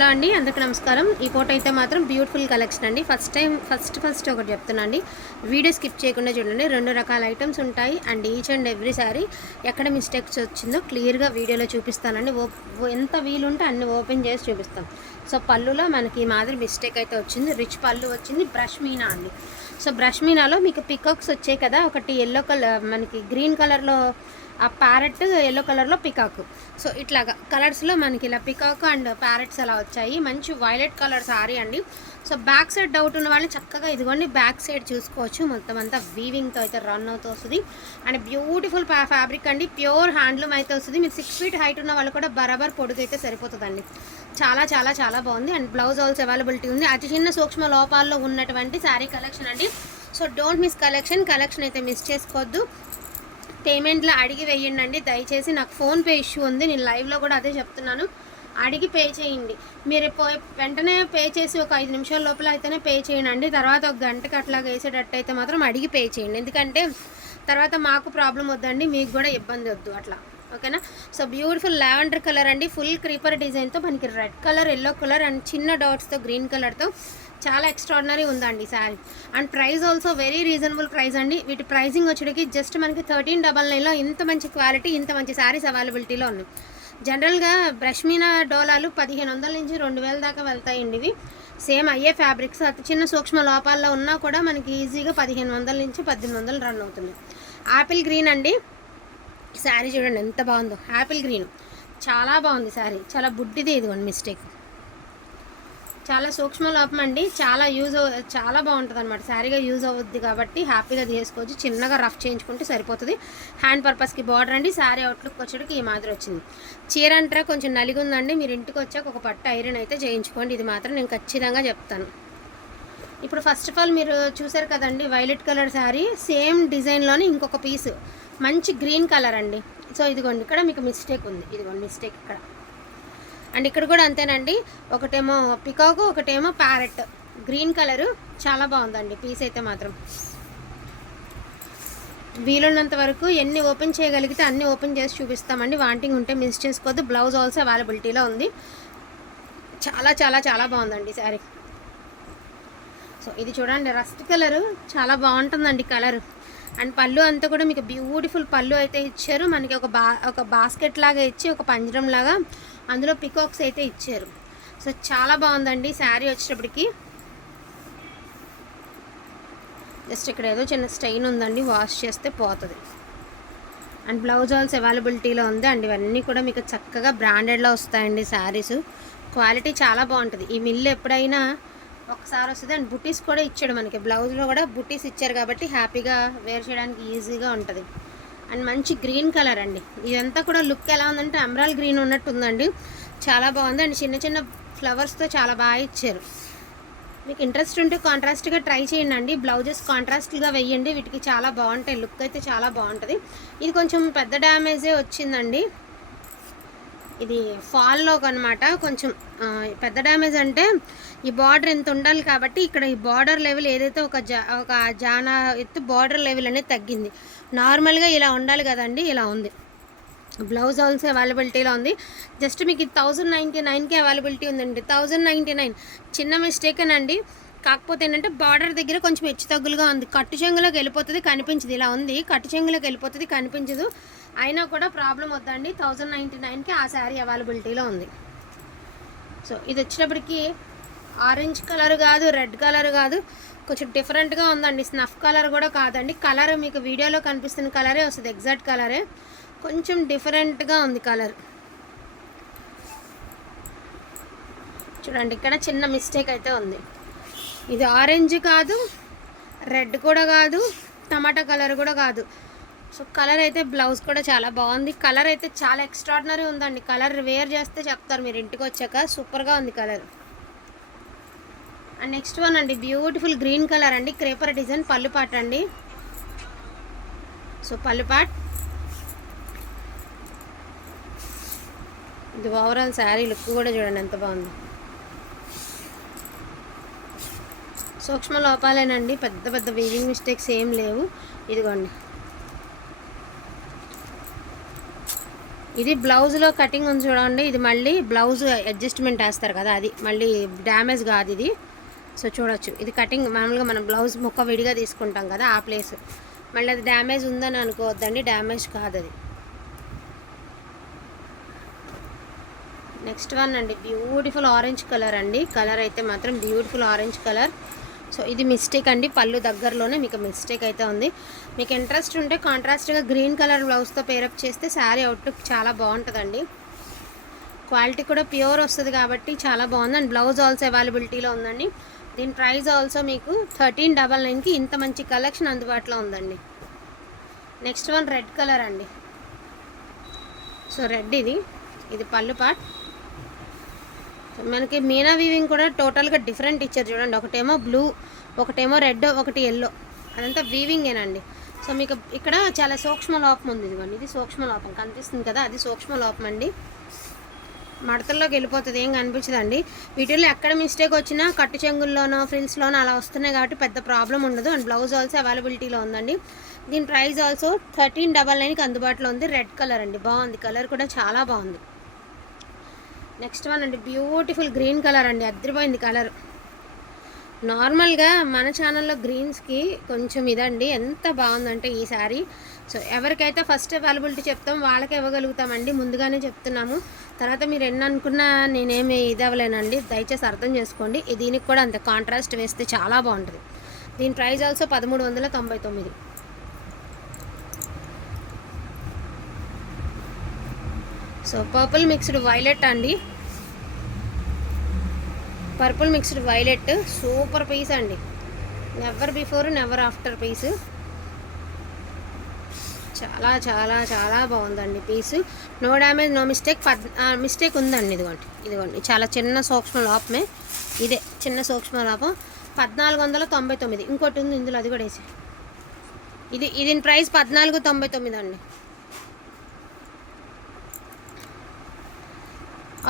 Hello అండి అందరికీ నమస్కారం. ఈ ఫోటో అయితే మాత్రం బ్యూటిఫుల్ కలెక్షన్ అండి. ఫస్ట్ టైం ఫస్ట్ ఫస్ట్ ఒకటి చెప్తున్నా అండి. వీడియో స్కిప్ చేయకుండా చూడండి. రెండు రకాల ఐటమ్స్ ఉంటాయి. And each and every sari ఎక్కడ మిస్టేక్స్ వచ్చిందో క్లియర్గా వీడియోలో చూపిస్తానండి. ఓ ఎంత వీలుంటే అన్ని ఓపెన్ చేసి చూపిస్తాం. సో పళ్ళులో మనకి ఈ మాదిరి మిస్టేక్ అయితే వచ్చింది. రిచ్ పళ్ళు వచ్చింది. బ్రష్ మీనా అండి. సో బ్రష్ మీనాలో మీకు పికాక్స్ వచ్చాయి కదా. ఒకటి ఎల్లో కలర్ మనకి గ్రీన్ కలర్లో ఆ ప్యారెట్ ఎల్లో కలర్లో పికాక్ సో ఇట్లాగా కలర్స్లో మనకి ఇలా పికాక్ అండ్ ప్యారెట్స్ అలా వచ్చాయి. మంచి వైలెట్ కలర్ సారీ అండి. సో బ్యాక్ సైడ్ డౌట్ ఉన్న వాళ్ళు చక్కగా ఇదిగోండి బ్యాక్ సైడ్ చూసుకోవచ్చు. మొత్తం అంతా వీవింగ్తో అయితే రన్ అవుతూ వస్తుంది. అండ్ బ్యూటిఫుల్ ఫ్యాబ్రిక్ అండి. ప్యూర్ హ్యాండ్లూమ్ అయితే వస్తుంది. మీరు సిక్స్ ఫీట్ హైట్ ఉన్న వాళ్ళు కూడా బరాబర్ పొడుగు అయితే సరిపోతుందండి. చాలా చాలా చాలా బాగుంది. అండ్ బ్లౌజ్ ఆల్సో అవైలబిలిటీ ఉంది. అతి చిన్న సూక్ష్మ లోపాల్లో ఉన్నటువంటి శారీ కలెక్షన్ అండి. So don't miss collection collection అయితే మిస్ చేసుకోవద్దు. పేమెంట్లో అడిగి వేయండి అండి దయచేసి నాకు ఫోన్పే ఇష్యూ ఉంది. నేను లైవ్లో కూడా అదే చెప్తున్నాను. అడిగి పే చేయండి. మీరు వెంటనే పే చేసి ఒక ఐదు నిమిషాల లోపల అయితేనే పే చేయండి అండి తర్వాత ఒక గంటకి అట్లా వేసేటట్టు అయితే మాత్రం అడిగి పే చేయండి. ఎందుకంటే తర్వాత మాకు ప్రాబ్లం వద్దండి. మీకు కూడా ఇబ్బంది వద్దు అట్లా. ఓకేనా? సో బ్యూటిఫుల్ లావెండర్ కలర్ అండి. ఫుల్ క్రీపర్ డిజైన్తో మనకి red colour yellow colour and చిన్న డాట్స్తో గ్రీన్ కలర్తో చాలా ఎక్స్ట్రాడినరీ ఉందండి sari. And price also very reasonable price అండి. వీటి ప్రైసింగ్ వచ్చేటికి జస్ట్ మనకి థర్టీన్ డబల్ నైన్లో ఇంత మంచి క్వాలిటీ ఇంత మంచి శారీస్ అవైలబిలిటీలో ఉన్నాయి. జనరల్గా బ్రష్మీనా డోలాలు పదిహేను వందల నుంచి రెండు వేల దాకా వెళ్తాయండి ఇవి. సేమ్ అయ్యే ఫ్యాబ్రిక్స్ అతి చిన్న సూక్ష్మ లోపాల్లో ఉన్నా కూడా మనకి ఈజీగా పదిహేను వందల నుంచి పద్దెనిమిది వందలు రన్ అవుతుంది ఆపిల్ గ్రీన్ అండి. శారీ చూడండి ఎంత బాగుందో. యాపిల్ గ్రీన్ చాలా బాగుంది శారీ. చాలా బుడ్డిది ఇది వన్ మిస్టేక్ చాలా సూక్ష్మ లోపం అండి చాలా యూజ్ చాలా బాగుంటుంది అనమాట శారీగా యూజ్ అవుద్ది కాబట్టి హ్యాపీగా తీసుకోవచ్చు చిన్నగా రఫ్ చేయించుకుంటే సరిపోతుంది. హ్యాండ్ పర్పస్కి బార్డర్ అండి. శారీ అవుట్లుక్ వచ్చేటికి ఈ మాదిరి వచ్చింది. చీర అంటారా కొంచెం నలిగి ఉందండి మీరు ఇంటికి వచ్చాక ఒక పట్టు ఐరన్ అయితే చేయించుకోండి. ఇది మాత్రం నేను ఖచ్చితంగా చెప్తాను. ఇప్పుడు ఫస్ట్ ఆఫ్ ఆల్ మీరు చూసారు కదండి. Violet colour sari. సేమ్ డిజైన్లోని ఇంకొక పీస్. మంచి గ్రీన్ కలర్ అండి. సో ఇదిగోండి. ఇక్కడ మీకు మిస్టేక్ ఉంది. ఇదిగోండి మిస్టేక్ ఇక్కడ. అండ్ ఇక్కడ కూడా అంతేనండి. ఒకటేమో పికాకు ఒకటేమో ప్యారెట్. గ్రీన్ కలరు చాలా బాగుందండి. పీస్ అయితే మాత్రం. వీలున్నంత వరకు ఎన్ని ఓపెన్ చేయగలిగితే అన్ని ఓపెన్ చేసి చూపిస్తామండి. వాంటింగ్ ఉంటే మిస్ చేసుకోవద్దు. బ్లౌజ్ ఆల్సో అవైలబిలిటీలో ఉంది. చాలా చాలా చాలా బాగుందండి శారీ. సో ఇది చూడండి రస్ట్ కలర్ చాలా బాగుంటుందండి కలర్. అండ్ పళ్ళు అంతా కూడా మీకు బ్యూటిఫుల్ పళ్ళు అయితే ఇచ్చారు. మనకి ఒక బా ఒక బాస్కెట్ లాగా ఇచ్చి ఒక పంజరం లాగా అందులో పికాక్స్ అయితే ఇచ్చారు. సో చాలా బాగుందండి శారీ వచ్చేటప్పటికి. జస్ట్ ఇక్కడ ఏదో చిన్న స్టెయిన్ ఉందండి వాష్ చేస్తే పోతుంది. అండ్ బ్లౌజ్ ఆల్స్ అవైలబిలిటీలో ఉంది. అండ్ ఇవన్నీ కూడా మీకు చక్కగా బ్రాండెడ్లో వస్తాయండి శారీస్. క్వాలిటీ చాలా బాగుంటుంది. ఈ మిల్లు ఎప్పుడైనా ఒకసారి వస్తుంది. అండ్ బుటీస్ కూడా ఇచ్చాడు మనకి. బ్లౌజ్లో కూడా బుటీస్ ఇచ్చారు కాబట్టి హ్యాపీగా వేర్ చేయడానికి ఈజీగా ఉంటుంది. అండ్ మంచి గ్రీన్ కలర్ అండి. ఇదంతా కూడా లుక్ ఎలా ఉందంటే అమ్రాల్ గ్రీన్ ఉన్నట్టు ఉందండి చాలా బాగుంది. అండ్ చిన్న చిన్న ఫ్లవర్స్తో చాలా బాగా ఇచ్చారు. మీకు ఇంట్రెస్ట్ ఉంటే కాంట్రాస్ట్గా ట్రై చేయండి అండి. బ్లౌజెస్ కాంట్రాస్ట్గా వేయండి. వీటికి చాలా బాగుంటాయి. లుక్ అయితే చాలా బాగుంటుంది. ఇది కొంచెం పెద్ద డ్యామేజే వచ్చిందండి. ఇది ఫాల్లోకి అనమాట కొంచెం పెద్ద డ్యామేజ్ అంటే ఈ బార్డర్ ఎంత ఉండాలి కాబట్టి ఇక్కడ ఈ బార్డర్ లెవెల్ ఏదైతే ఒక జా ఒక జానా ఎత్తు బార్డర్ లెవెల్ అనేది తగ్గింది. నార్మల్గా ఇలా ఉండాలి కదండి ఇలా ఉంది. బ్లౌజ్ ఆల్సో అవైలబిలిటీలో ఉంది. జస్ట్ మీకు ఇది థౌజండ్ నైంటీ నైన్కి అవైలబిలిటీ ఉందండి. థౌజండ్ నైంటీ నైన్ చిన్న మిస్టేకేనండి కాకపోతే ఏంటంటే బార్డర్ దగ్గర కొంచెం హెచ్చు తగ్గులుగా ఉంది. కట్టు చెంగులోకి వెళ్ళిపోతుంది కనిపించదు. ఇలా ఉంది. కట్టు చెంగులోకి వెళ్ళిపోతుంది కనిపించదు. అయినా కూడా ప్రాబ్లం వద్దండి. థౌజండ్ నైంటీ నైన్కి ఆ శారీ అవైలబిలిటీలో ఉంది. సో ఇది వచ్చేటప్పటికి ఆరెంజ్ కలర్ కాదు రెడ్ కలర్ కాదు కొంచెం డిఫరెంట్గా ఉందండి. స్నఫ్ కలర్ కూడా కాదండి. కలర్ మీకు వీడియోలో కనిపిస్తున్న కలరే వస్తుంది ఎగ్జాక్ట్ కలరే. కొంచెం డిఫరెంట్గా ఉంది కలర్. చూడండి ఇక్కడ చిన్న మిస్టేక్ అయితే ఉంది. ఇది ఆరెంజ్ కాదు రెడ్ కూడా కాదు టమాటా కలర్ కూడా కాదు. సో కలర్ అయితే బ్లౌజ్ కూడా చాలా బాగుంది. కలర్ అయితే చాలా ఎక్స్ట్రాడినరీ ఉందండి. కలర్ వేర్ చేస్తే చెప్తారు మీరు ఇంటికి వచ్చాక. సూపర్గా ఉంది కలర్. అండ్ నెక్స్ట్ వన్ అండి. బ్యూటిఫుల్ గ్రీన్ కలర్ అండి. క్రేపర్ డిజైన్ పల్లుపాట్ అండి. సో పల్లుపాట్ ఇది ఓవరాల్ శారీ లుక్ కూడా చూడండి ఎంత బాగుంది. సూక్ష్మ లోపాలేనండి. పెద్ద పెద్ద వీవింగ్ మిస్టేక్స్ ఏం లేవు. ఇదిగోండి. ఇది బ్లౌజ్లో కటింగ్ ఉంది చూడండి. ఇది మళ్ళీ బ్లౌజ్ అడ్జస్ట్మెంట్ వేస్తారు కదా అది మళ్ళీ డ్యామేజ్ కాదు ఇది. సో చూడొచ్చు. ఇది కటింగ్ మామూలుగా మనం బ్లౌజ్ ముక్క విడిగా తీసుకుంటాం కదా ఆ ప్లేస్ మళ్ళీ అది డ్యామేజ్ ఉందని అనుకోవద్దండి డ్యామేజ్ కాదు అది. నెక్స్ట్ వన్ అండి. బ్యూటిఫుల్ ఆరెంజ్ కలర్ అండి. కలర్ అయితే మాత్రం బ్యూటిఫుల్ ఆరెంజ్ కలర్ సో ఇది మిస్టేక్ అండి పళ్ళు దగ్గరలోనే మీకు మిస్టేక్ అయితే ఉంది. మీకు ఇంట్రెస్ట్ ఉంటే కాంట్రాస్ట్గా గ్రీన్ కలర్ బ్లౌజ్తో పేరప్ చేస్తే శారీ అవుట్లుక్ చాలా బాగుంటుందండి. క్వాలిటీ కూడా ప్యూర్ వస్తుంది కాబట్టి చాలా బాగుంది. అండ్ బ్లౌజ్ ఆల్సో అవైలబిలిటీలో ఉందండి. దీని ప్రైస్ ఆల్సో మీకు థర్టీన్ డబల్ నైన్కి ఇంత మంచి కలెక్షన్ అందుబాటులో ఉందండి. నెక్స్ట్ వన్ రెడ్ కలర్ అండి. సో రెడ్ ఇది. ఇది పళ్ళు పాట్ మనకి మీనా వీవింగ్ కూడా టోటల్గా డిఫరెంట్ ఇచ్చారు చూడండి. ఒకటేమో బ్లూ ఒకటేమో రెడ్ ఒకటి ఎల్లో అదంతా వీవింగేనండి సో మీకు ఇక్కడ చాలా సూక్ష్మ లోపం ఉంది ఇదిగోండి. ఇది సూక్ష్మ లోపం కనిపిస్తుంది కదా? అది సూక్ష్మ లోపం అండి. మడతల్లోకి వెళ్ళిపోతుంది. ఏం కనిపించదండి? వీటిల్లో ఎక్కడ మిస్టేక్ వచ్చినా కట్టు చెంగుల్లోనో ఫ్రిల్స్లోనో అలా వస్తున్నాయి కాబట్టి పెద్ద ప్రాబ్లం ఉండదు. అండ్ బ్లౌజ్ ఆల్సో అవైలబిలిటీలో ఉందండి. దీని ప్రైస్ ఆల్సో థర్టీన్ డబల్ నైన్కి అందుబాటులో ఉంది. రెడ్ కలర్ అండి. బాగుంది. కలర్ కూడా చాలా బాగుంది. నెక్స్ట్ వన్ అండి బ్యూటిఫుల్ గ్రీన్ కలర్ అండి అద్దరిపోయింది కలర్ నార్మల్గా మన ఛానల్లో గ్రీన్స్కి కొంచెం ఇదండి ఎంత బాగుందంటే ఈ శారీ సో ఎవరికైతే ఫస్ట్ అవైలబిలిటీ చెప్తాం వాళ్ళకే ఇవ్వగలుగుతామండి ముందుగానే చెప్తున్నాము. తర్వాత మీరు ఎన్ని అనుకున్నా నేనేమి ఇది అవ్వలేనండి దయచేసి అర్థం చేసుకోండి. దీనికి కూడా అంత కాంట్రాస్ట్ వేస్తే చాలా బాగుంటుంది. దీని ప్రైస్ ఆల్సో పదమూడు వందల తొంభై తొమ్మిది. సో పర్పుల్ మిక్స్డ్ వైలెట్ అండి. Purple mixed violet super piece అండి. Never before never after piece. చాలా చాలా చాలా బాగుందండి piece. No damage no mistake. పద్ మిస్టేక్ ఉందండి ఇదిగోండి ఇదిగోండి. చాలా చిన్న సూక్ష్మ లోపమే. ఇదే చిన్న సూక్ష్మ లోపం. పద్నాలుగు వందల తొంభై తొమ్మిది. ఇంకోటి ఉంది ఇందులో అది కూడా వేసి ఇది ఇది ప్రైస్ పద్నాలుగు తొంభై తొమ్మిది అండి.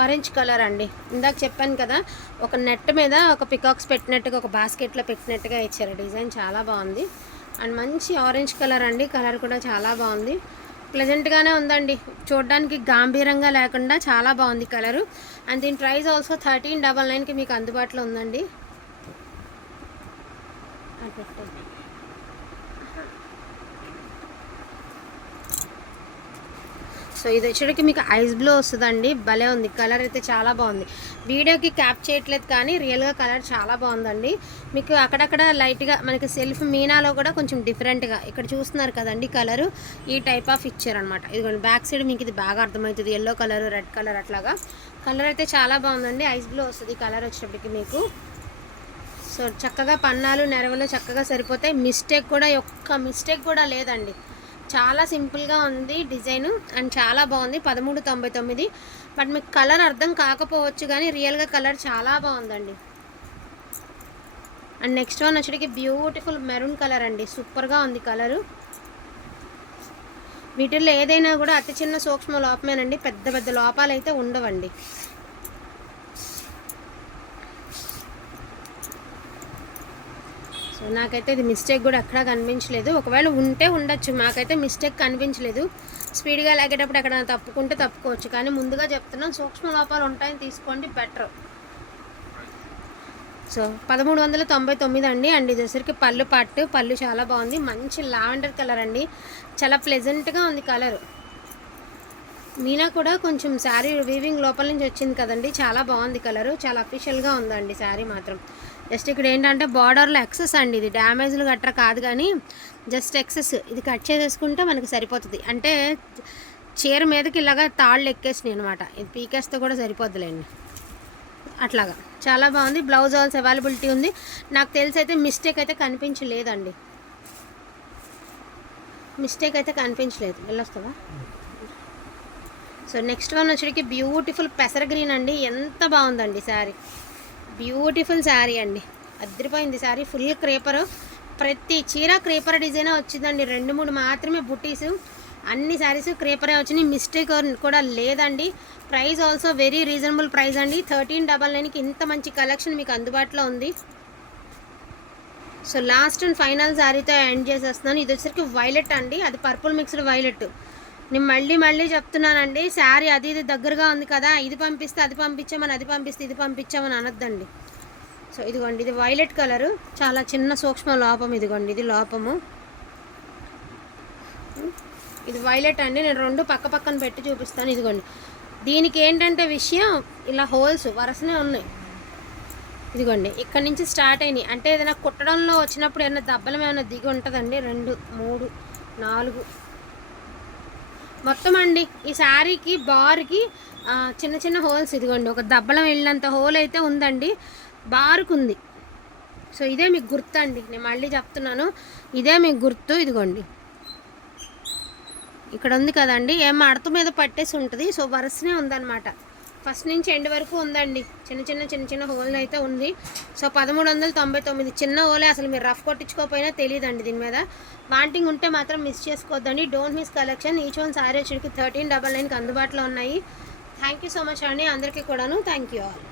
ఆరెంజ్ కలర్ అండి. ఇందాక చెప్పాను కదా ఒక నెట్ మీద ఒక పికాక్స్ పెట్టినట్టుగా ఒక బాస్కెట్లో పెట్టినట్టుగా ఇచ్చారు. డిజైన్ చాలా బాగుంది. అండ్ మంచి ఆరెంజ్ కలర్ అండి. కలర్ కూడా చాలా బాగుంది. ప్లెజెంట్గానే ఉందండి. చూడడానికి గాంభీరంగా లేకుండా చాలా బాగుంది కలరు. అండ్ దీని ప్రైస్ ఆల్సో థర్టీన్ డబల్ నైన్కి మీకు అందుబాటులో ఉందండి. పెట్టండి. సో ఇది వచ్చేటికి మీకు ఐస్ బ్లో వస్తుందండి. భలే ఉంది. కలర్ అయితే చాలా బాగుంది. వీడియోకి క్యాప్ చేయట్లేదు కానీ రియల్గా కలర్ చాలా బాగుందండి. మీకు అక్కడక్కడ లైట్గా మనకి సెల్ఫ్ మీనాలో కూడా కొంచెం డిఫరెంట్గా ఇక్కడ చూస్తున్నారు కదండి కలరు ఈ టైప్ ఆఫ్ ఇచ్చారనమాట ఇదిగోండి బ్యాక్ సైడ్ మీకు ఇది బాగా అర్థమవుతుంది. ఎల్లో కలర్ రెడ్ కలర్ అట్లాగా. కలర్ అయితే చాలా బాగుందండి. ఐస్ బ్లో వస్తుంది కలర్ వచ్చేటప్పటికి మీకు. సో చక్కగా పన్నాలు నెరవలు చక్కగా సరిపోతాయి. మిస్టేక్ కూడా ఒక్క మిస్టేక్ కూడా లేదండి. చాలా సింపుల్గా ఉంది డిజైన్ అండ్ చాలా బాగుంది. పదమూడు తొంభై తొమ్మిది. బట్ మీకు కలర్ అర్థం కాకపోవచ్చు కానీ రియల్గా కలర్ చాలా బాగుందండి. అండ్ నెక్స్ట్ వన్ వచ్చేటికి బ్యూటిఫుల్ మెరూన్ కలర్ అండి. సూపర్గా ఉంది కలరు. వీటిల్లో ఏదైనా కూడా అతి చిన్న సూక్ష్మ లోపమేనండి. పెద్ద పెద్ద లోపాలు అయితే ఉండవండి. నాకైతే ఇది మిస్టేక్ కూడా అక్కడ కనిపించలేదు. ఒకవేళ ఉంటే ఉండొచ్చు మాకైతే మిస్టేక్ కనిపించలేదు. స్పీడ్గా లాగేటప్పుడు ఎక్కడ తప్పుకుంటే తప్పుకోవచ్చు. కానీ ముందుగా చెప్తున్నాం సూక్ష్మ లోపాలు ఉంటాయని తీసుకోండి బెటర్ సో పదమూడు వందల తొంభై తొమ్మిది అండి. అండ్ ఇది పళ్ళు పట్టు. పళ్ళు చాలా బాగుంది. మంచి లావెండర్ కలర్ అండి. చాలా ప్లెజెంట్గా ఉంది కలర్ మీనా కూడా కొంచెం శారీ వీవింగ్ లోపల నుంచి వచ్చింది కదండి. చాలా బాగుంది కలరు చాలా అఫీషియల్గా ఉందండి శారీ మాత్రం. జస్ట్ ఇక్కడ ఏంటంటే బార్డర్లో ఎక్సెస్ అండి ఇది. డ్యామేజ్లు గట్రా కాదు కానీ జస్ట్ ఎక్సెస్. ఇది కట్ చేసేసుకుంటే మనకి సరిపోతుంది. అంటే చీర మీదకి ఇలాగా తాళ్ళు ఎక్కేసినాయి అనమాట ఇది పీకేస్తే కూడా సరిపోద్దులేండి. అట్లాగా. చాలా బాగుంది. బ్లౌజ్ ఆల్స్ అవైలబిలిటీ ఉంది. నాకు తెలిసి అయితే మిస్టేక్ అయితే కనిపించలేదండి. మిస్టేక్ అయితే కనిపించలేదు. వెళ్ళొస్తావా? సో నెక్స్ట్ వన్ వచ్చేటికి బ్యూటిఫుల్ పెసర గ్రీన్ అండి. ఎంత బాగుందండి శారీ. బ్యూటిఫుల్ శారీ అండి. అదిరిపోయింది శారీ. ఫుల్ క్రేపర్ ప్రతి చీర క్రేపర్ డిజైన్ వచ్చిందండి. రెండు మూడు మాత్రమే బుటీస్. అన్ని శారీస్ క్రేపరే వచ్చినాయి. మిస్టేక్ కూడా లేదండి. Price also very reasonable price అండి. థర్టీన్ డబల్ నైన్కి ఇంత మంచి కలెక్షన్ మీకు అందుబాటులో ఉంది. సో లాస్ట్ అండ్ ఫైనల్ శారీతో ఎండ్ చేసేస్తున్నాను. ఇది వచ్చరికి వైలెట్ అండి. అది పర్పుల్ మిక్స్డ్ వైలెట్ నేను మళ్ళీ మళ్ళీ చెప్తున్నానండి శారీ అది ఇది దగ్గరగా ఉంది కదా ఇది పంపిస్తే అది పంపించామని అది పంపిస్తే ఇది పంపించామని అనొద్దండి. సో ఇదిగోండి ఇది వైలెట్ కలరు చాలా చిన్న సూక్ష్మ లోపం ఇదిగోండి ఇది లోపము. ఇది వైలెట్ అండి నేను రెండు పక్క పక్కన పెట్టి చూపిస్తాను ఇదిగోండి. దీనికి ఏంటంటే విషయం ఇలా హోల్స్ వరుసనే ఉన్నాయి. ఇదిగోండి ఇక్కడ నుంచి స్టార్ట్ అయినాయి. అంటే ఏదైనా కుట్టడంలో వచ్చినప్పుడు ఏమైనా దెబ్బలం ఏమైనా దిగి ఉంటుందండి? రెండు మూడు నాలుగు మొత్తం అండి. ఈ శారీకి బార్కి చిన్న చిన్న హోల్స్ ఇదిగోండి. ఒక దబ్బలం వెళ్ళినంత హోల్ అయితే ఉందండి. బార్కు ఉంది. సో ఇదే మీకు గుర్తు అండి. నేను మళ్ళీ చెప్తున్నాను. ఇదే మీకు గుర్తు ఇదిగోండి. ఇక్కడ ఉంది కదండి. ఏం మడత మీద పట్టేసి ఉంటుంది. సో వరుసనే ఉందన్నమాట. ఫస్ట్ నుంచి ఎండ్ వరకు ఉందండి. చిన్న చిన్న చిన్న చిన్న హోల్ అయితే ఉంది. సో పదమూడు వందల తొంభై తొమ్మిది చిన్న హోలే అసలు మీరు రఫ్ కొట్టించుకోకపోయినా తెలియదండి దీని మీద. వాంటింగ్ ఉంటే మాత్రం మిస్ చేసుకోవద్దండి. Don't miss collection each one sari వచ్చేటికి thirteen double నైన్కి అందుబాటులో ఉన్నాయి. థ్యాంక్ యూ సో మచ్ అండి. అందరికీ కూడాను. Thank you all